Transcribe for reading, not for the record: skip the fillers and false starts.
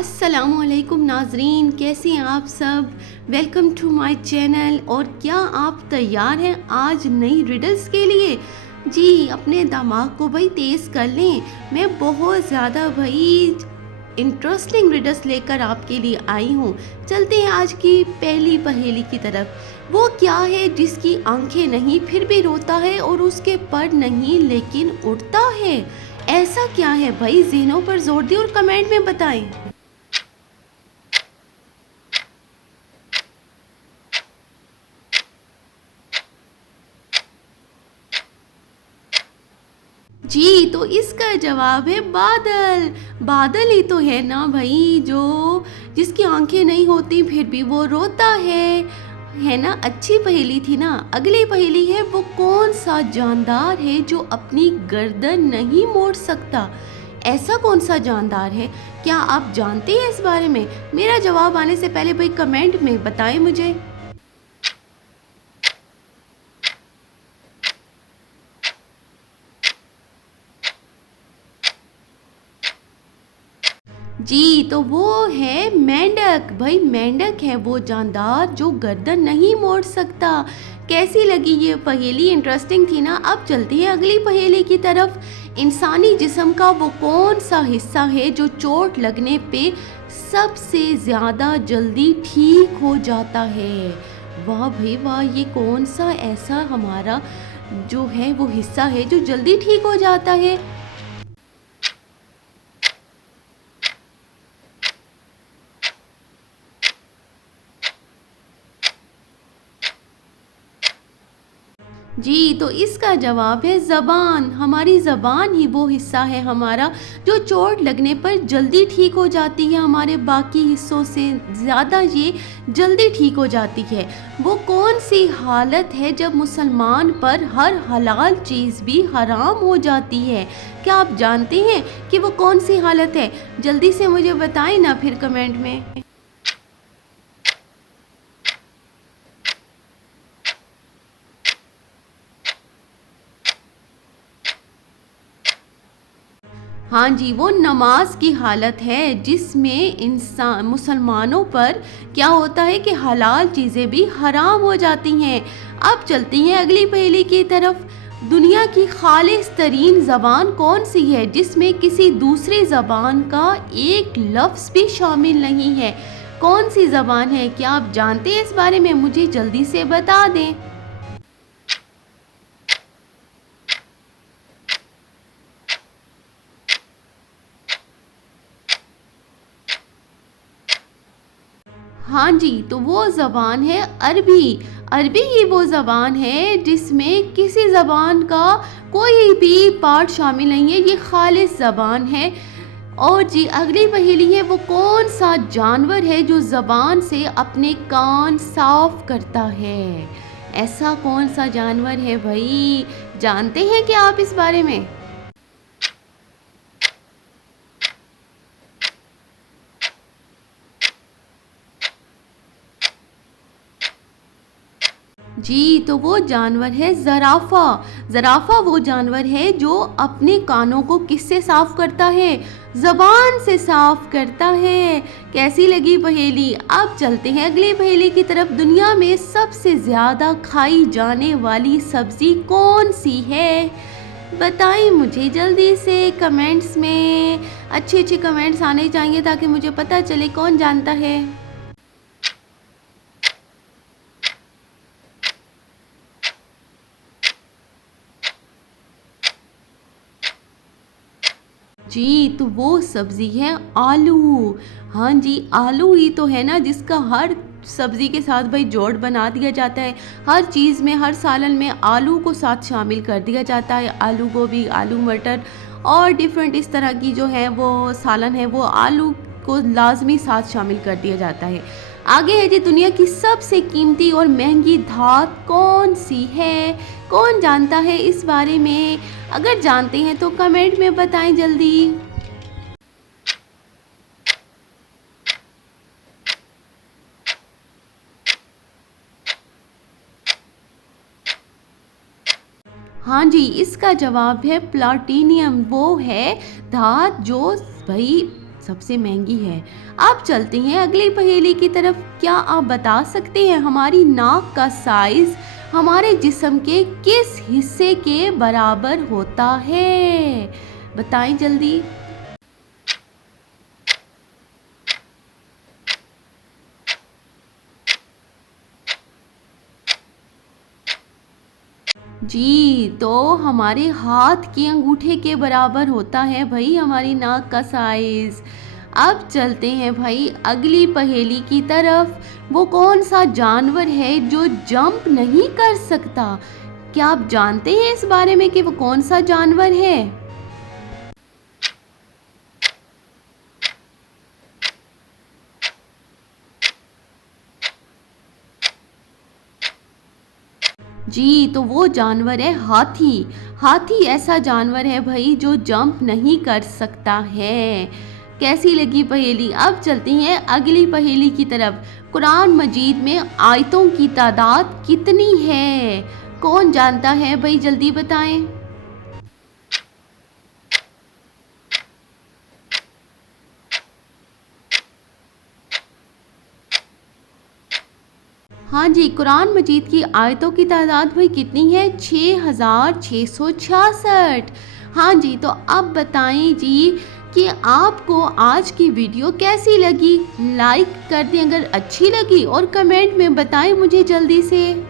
अस्सलामुअलैकुम नाजरीन, कैसे हैं आप सब। Welcome to my channel. और क्या आप तैयार हैं आज नई रिडल्स के लिए? जी, अपने दिमाग को भाई तेज़ कर लें। मैं बहुत ज़्यादा भाई इंटरेस्टिंग रिडल्स लेकर आपके लिए आई हूँ। चलते हैं आज की पहली पहेली की तरफ। वो क्या है जिसकी आंखें नहीं फिर भी रोता है, और उसके पर नहीं लेकिन उड़ता है? ऐसा क्या है भाई? ज़हनों पर जोर दें और कमेंट में बताएं। जी, तो इसका जवाब है बादल। बादल ही तो है ना भाई, जो जिसकी आंखें नहीं होती फिर भी वो रोता है ना। अच्छी पहेली थी ना। अगली पहेली है, वो कौन सा जानदार है जो अपनी गर्दन नहीं मोड़ सकता? ऐसा कौन सा जानदार है? क्या आप जानते हैं इस बारे में? मेरा जवाब आने से पहले भाई कमेंट में बताएं मुझे। जी, तो वो है मेंढक। भाई मेंढक है वो जानदार जो गर्दन नहीं मोड़ सकता। कैसी लगी ये पहेली? इंटरेस्टिंग थी ना। अब चलते हैं अगली पहेली की तरफ। इंसानी जिस्म का वो कौन सा हिस्सा है जो चोट लगने पे सबसे ज़्यादा जल्दी ठीक हो जाता है? वाह भाई वाह, ये कौन सा ऐसा हमारा जो है वो हिस्सा है जो जल्दी ठीक हो जाता है? जी, तो इसका जवाब है ज़बान। हमारी ज़बान ही वो हिस्सा है हमारा जो चोट लगने पर जल्दी ठीक हो जाती है। हमारे बाकी हिस्सों से ज़्यादा ये जल्दी ठीक हो जाती है। वो कौन सी हालत है जब मुसलमान पर हर हलाल चीज़ भी हराम हो जाती है? क्या आप जानते हैं कि वो कौन सी हालत है? जल्दी से मुझे बताएं ना फिर कमेंट में। हाँ जी, वो नमाज की हालत है जिसमें इंसान मुसलमानों पर क्या होता है कि हलाल चीज़ें भी हराम हो जाती हैं। अब चलती हैं अगली पहेली की तरफ। दुनिया की खालिस तरीन ज़बान कौन सी है जिसमें किसी दूसरी ज़बान का एक लफ्ज़ भी शामिल नहीं है? कौन सी ज़बान है? क्या आप जानते हैं इस बारे में? मुझे जल्दी से बता दें। हाँ जी, तो वो ज़बान है अरबी। अरबी ही वो ज़बान है जिसमें किसी ज़बान का कोई भी पार्ट शामिल नहीं है। ये खालिस ज़बान है। और जी अगली पहेली है, वो कौन सा जानवर है जो ज़बान से अपने कान साफ करता है? ऐसा कौन सा जानवर है भाई? जानते हैं क्या आप इस बारे में? जी, तो वो जानवर है ज़राफ़ा। ज़राफ़ा वो जानवर है जो अपने कानों को किससे साफ़ करता है? ज़बान से साफ़ करता है। कैसी लगी पहेली? अब चलते हैं अगली पहेली की तरफ। दुनिया में सबसे ज़्यादा खाई जाने वाली सब्ज़ी कौन सी है? बताएं मुझे जल्दी से कमेंट्स में। अच्छे अच्छे कमेंट्स आने चाहिए ताकि मुझे पता चले कौन जानता है। जी, तो वो सब्ज़ी है आलू। हाँ जी, आलू ही तो है ना जिसका हर सब्ज़ी के साथ भाई जोड़ बना दिया जाता है। हर चीज़ में, हर सालन में आलू को साथ शामिल कर दिया जाता है। आलू गोभी, आलू मटर और डिफरेंट इस तरह की जो है वो सालन है, वो आलू को लाज़मी साथ शामिल कर दिया जाता है। आगे है जी, दुनिया की सबसे कीमती और महंगी धात कौन सी है? कौन जानता है इस बारे में? अगर जानते हैं तो कमेंट में बताएं जल्दी। हाँ जी, इसका जवाब है प्लाटिनियम। वो है धात जो भाई सबसे महंगी है। अब चलते हैं अगली पहेली की तरफ। क्या आप बता सकते हैं हमारी नाक का साइज हमारे जिस्म के किस हिस्से के बराबर होता है? बताएं जल्दी। जी, तो हमारे हाथ के अंगूठे के बराबर होता है भाई हमारी नाक का साइज़। अब चलते हैं भाई अगली पहेली की तरफ। वो कौन सा जानवर है जो जंप नहीं कर सकता? क्या आप जानते हैं इस बारे में कि वो कौन सा जानवर है? जी, तो वो जानवर है हाथी। हाथी ऐसा जानवर है भाई जो जंप नहीं कर सकता है। कैसी लगी पहेली? अब चलती हैं अगली पहेली की तरफ। कुरान मजीद में आयतों की तादाद कितनी है? कौन जानता है भाई, जल्दी बताएं। हाँ जी, कुरान मजीद की आयतों की तादाद भाई कितनी है? 6666। हाँ जी, तो अब बताएं जी कि आपको आज की वीडियो कैसी लगी? लाइक कर दें अगर अच्छी लगी और कमेंट में बताएं मुझे जल्दी से।